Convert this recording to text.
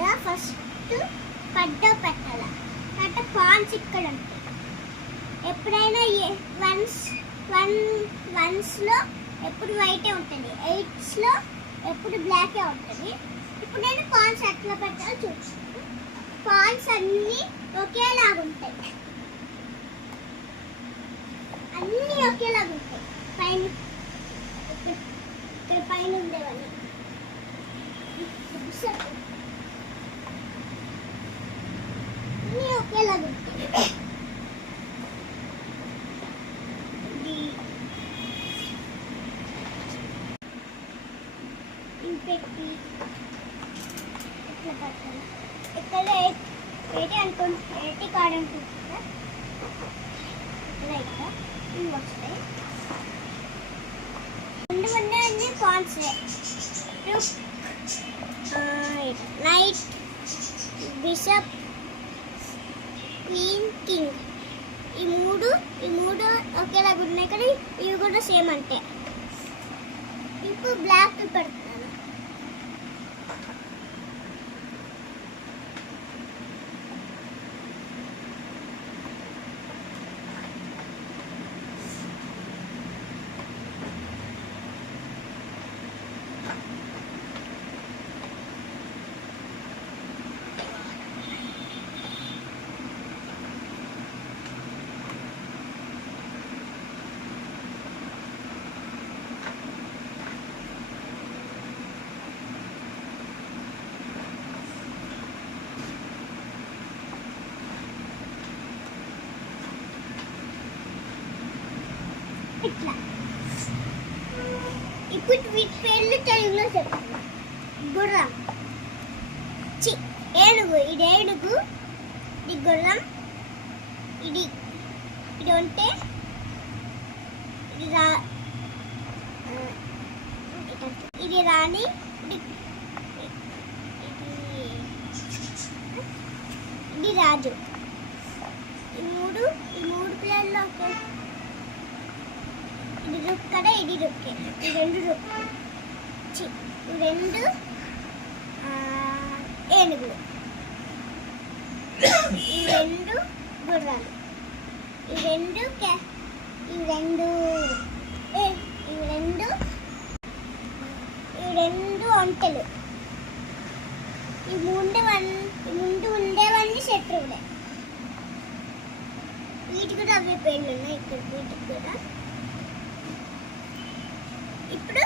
ఇక్కడ ఫస్ట్ పడ్డ పెట్టాలి అంటే పాన్స్ ఇక్కడ ఉంటాయి. ఎప్పుడైనా వన్స్లో ఎప్పుడు వైటే ఉంటుంది, 8స్లో ఎప్పుడు బ్లాకే ఉంటుంది. ఇప్పుడు నేను పాన్స్ ఎట్లా పెట్టాలో చూపిస్తాను. పాన్స్ అన్నీ ఒకేలాగా ఉంటాయి, అన్నీ ఒకేలాగా ఉంటాయి. పైన ఇక్కడ పైన ఉండేవన్నీ అన్నీ ఒకేలాగా ఉంటాయి. పెట్టి ఇట్లా పట్టాలి. ఇక్కడ 80 అనుకోండి, 80 కార్డ్ అనుకుంటుంది కదా, ఇక్కడ ఇవి వస్తాయి. ముందు అన్ని pawns knight, bishop, queen, king, ఈ మూడు ఒకేలాగా ఉన్నాయి కదా, ఇవి కూడా సేమ్ అంటే. ఇప్పుడు బ్లాక్ పెడతాను. ఇట్లా ఇప్పుడు వీటి పేర్లు తెలుగులో చెప్తాను. గుర్రం, ఏనుగు, ఇది ఏనుగు, ఇది గుర్రం, ఇది ఉంటే ఇది రాణి, ఇది రాజు. ఈ మూడు ప్లేర్లో ఇది రుక్ కదా, ఇది రుక్కే, ఈ రెండు ఏనుగులు, ఈ రెండు గుర్రాలు, ఈ రెండు ఒంటెలు. ఈ ముందు ఉండేవన్నీ శత్రువులే. వీటికి కూడా అవే పేర్లు ఉన్నాయి, ఇక్కడ వీటికి కూడా. ఇప్పుడు